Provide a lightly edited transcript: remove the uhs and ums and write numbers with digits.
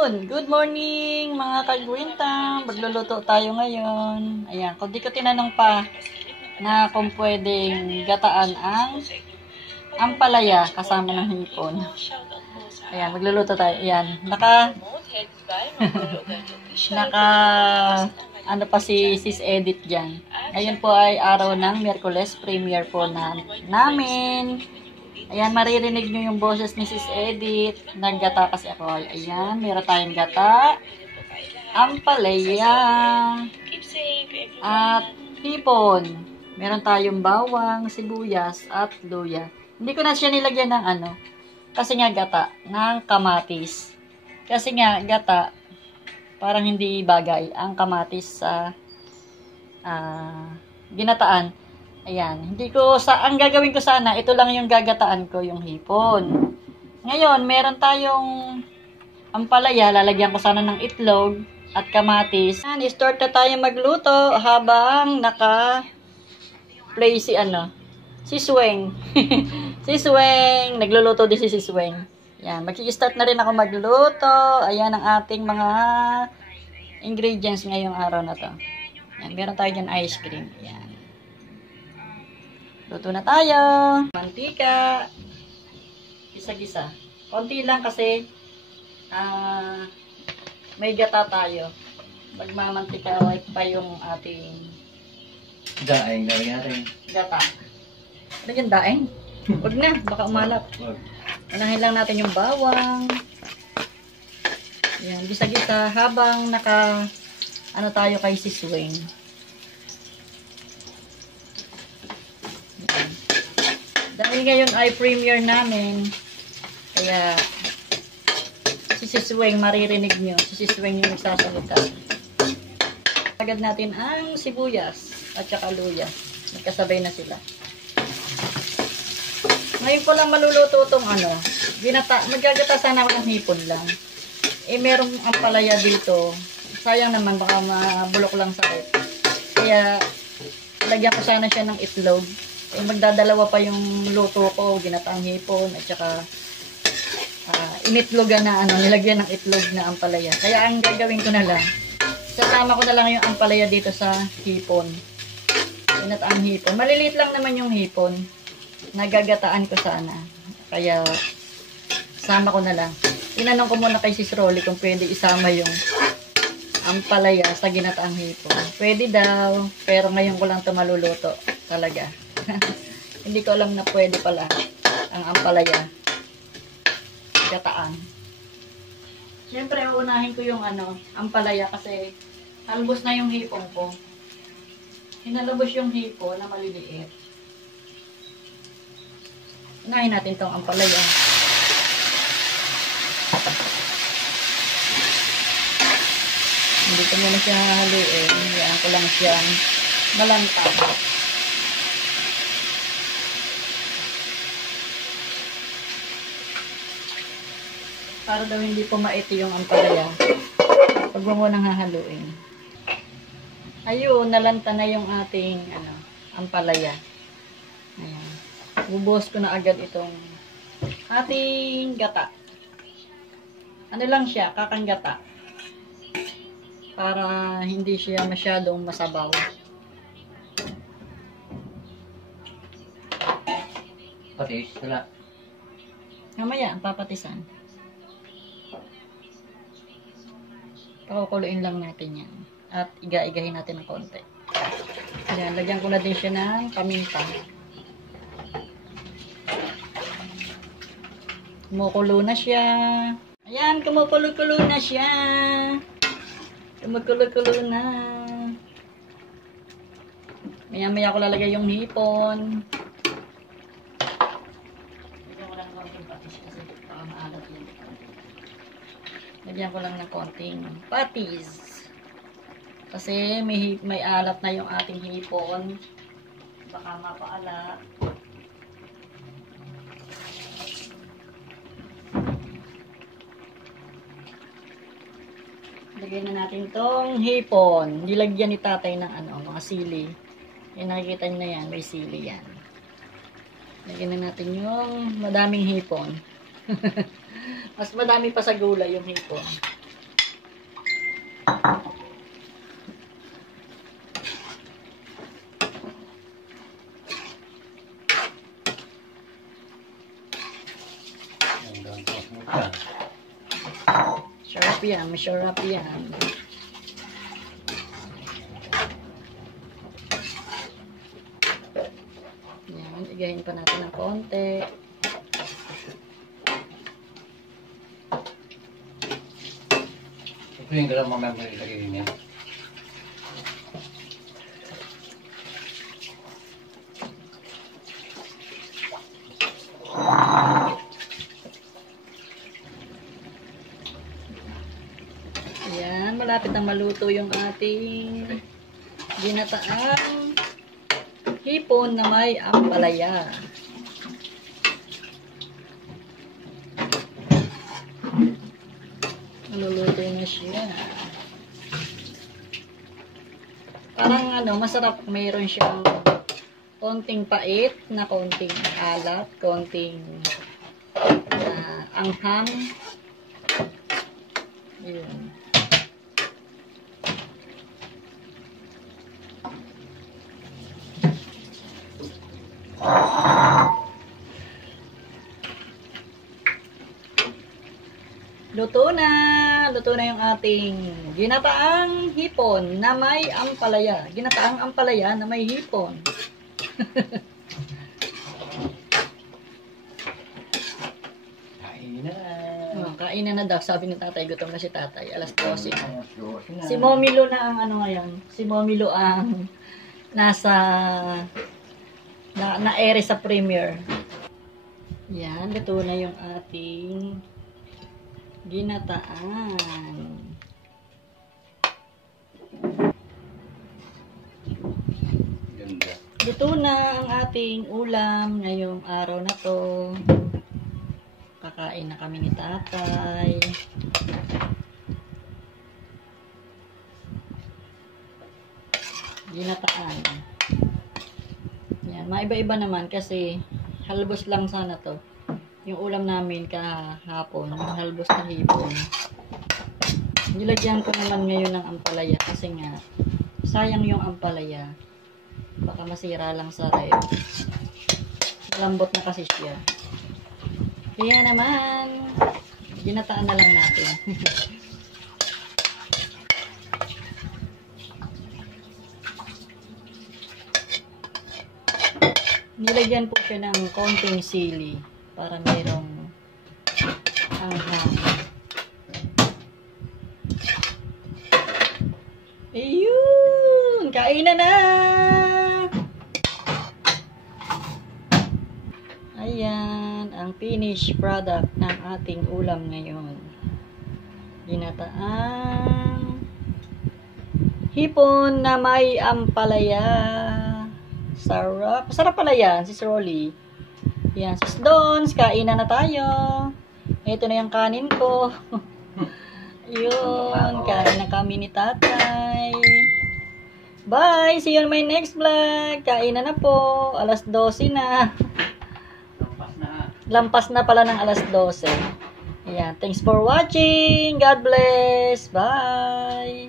Ayun, good morning mga kagwintang. Magluluto tayo ngayon. Ayan, kung di ko tinanong pa na kung pwedeng gataan ang ampalaya kasama ng hipon. Ayan, magluluto tayo. Ayan, ano pa si Sis Edith dyan. Ngayon po ay araw ng Miyerkules, premiere po namin. Ayan, maririnig nyo yung boses ni Sis Edith. Naggata kasi ako. Ayan, meron tayong gata, ampalaya, at hipon. Meron tayong bawang, sibuyas, at luya. Hindi ko na siya nilagyan ng ano. Kasi nga gata, ng kamatis. Kasi nga gata, parang hindi bagay ang kamatis sa ginataan. Ayan, ang gagawin ko sana, ito lang yung gagataan ko, yung hipon. Ngayon, meron tayong ampalaya, lalagyan ko sana ng itlog at kamatis. Ayan, start na tayo magluto habang naka-play si Sweng. Si Sweng, nagluluto din si Sweng. Ayan, mag-i-start na rin ako magluto. Ayan ang ating mga ingredients ngayong araw na to. Ayan, meron tayo dyan ice cream. Ayan. Luto na tayo. Mantika. Gisa-gisa. Konti lang kasi may gata tayo. Magmamantika pa yung ating daing gawin natin. Gata. Ano yung daing? Huwag na. Baka umalap. Unahin lang natin yung bawang. Yan. Gisa-gisa habang tayo kay si Swing. Dahil ngayon ay premiere namin, kaya si Sweng maririnig nyo. Si Sweng yung nagsasalita. Agad natin ang sibuyas at saka luya. Magkasabay na sila. Ngayon ko lang maluluto itong magagata sana ako ng hipon lang. Merong ampalaya dito. Sayang naman, baka mabulok lang sa rep. Kaya, lagyan ko sana siya ng itlog. Magdadalawa pa yung luto ko, ginataang hipon, at saka initlogan na nilagyan ng itlog na ampalaya. Kaya ang gagawin ko na lang, sasama ko na lang yung ampalaya dito sa hipon. Ginataang hipon. Maliliit lang naman yung hipon. Nagagataan ko sana. Kaya, sama ko na lang. Tinanong ko muna kay Sis Rolly kung pwede isama yung ampalaya sa ginataang hipon. Pwede daw, pero ngayon ko lang ito maluluto. Talaga. Hindi ko alam na pwede pala ang ampalaya gataan. Siyempre, uunahin ko yung ampalaya kasi halbos na yung hipon ko. Hinalabos yung hipon na maliliit. Unahin natin itong ampalaya. Hindi ko muna siya haluin. Hayaan ko lang siyang malantap. Para daw hindi pumaiti yung ampalaya. Huwag mo munang hahaluin. Ayun, nalanta na yung ating ampalaya. Ayan. Bubuhos ko na agad itong ating gata. Ano lang siya, kakang gata. Para hindi siya masyadong masabaw. Patis, wala. Mamaya, papatisan. Pakukuluin lang natin yan. At iga-igahin natin ng konti. Ayan, lagyan ko na din siya ng paminta. Kumukulo na siya. Ayan, kumukulo-kulo na siya. Kumukulo-kulo na. Maya-maya ko lalagay yung hipon. Lagyan ko lang ng konting patis kasi baka maalat yun. Lagyan ko lang ng konting patis. Kasi may alat na yung ating hipon. Baka mapaalat. Lagyan na natin tong hipon. Nilagyan ni tatay ng mga sili. Nakikita nyo na yan, may sili yan. Lagyan na natin yung madaming hipon. Mas madami pa sa gulay yung hipon. Sarap yan, masarap yan. Yan, igahin pa natin ng konti. Ito yung galang mamaya mo ilagay niya. Yan, malapit na maluto yung ating ginataang hipon na may ampalaya. Maluluto na siya. Parang masarap. Mayroon siyang konting pait, na konting alat, konting anghang. Yun. Luto na yung ating ginataang hipon na may ampalaya. Ginataang ampalaya na may hipon. Kain na. Kainan na daw, sabi ni tatay. Gutom na si tatay. Alas 12. Si Momilo na ang ngayon. Si Momilo ang nasa na-ere sa premiere. Yan, luto na yung ating ginataan. Ganda. Luto na ang ating ulam ngayong araw na to. Kakain na kami ni tatay. Ginataan. Yan, maiba-iba naman kasi halbos lang sana to. Yung ulam namin kahapon, halbos na hipon. Nilagyan ko naman ngayon ng ampalaya kasi nga sayang yung ampalaya. Baka masira lang sa ref. Lambot na kasi siya. Kaya naman, ginataan na lang natin. Nilagyan po siya ng konting sili para mayroong anghang. Ayun! Kainan na! Ayan, ang finished product ng ating ulam ngayon. Ginataang hipon na may ampalaya. Sarap. Sarap pala yan, Sis Rolly. Yan, Sis Dons, kainan na tayo. Ito na yung kanin ko. Yun, kain na kami ni tatay. Bye! See you on my next vlog. Kainan na po. Alas 12 na. Lampas na pala ng alas 12. Ayan, thanks for watching. God bless. Bye!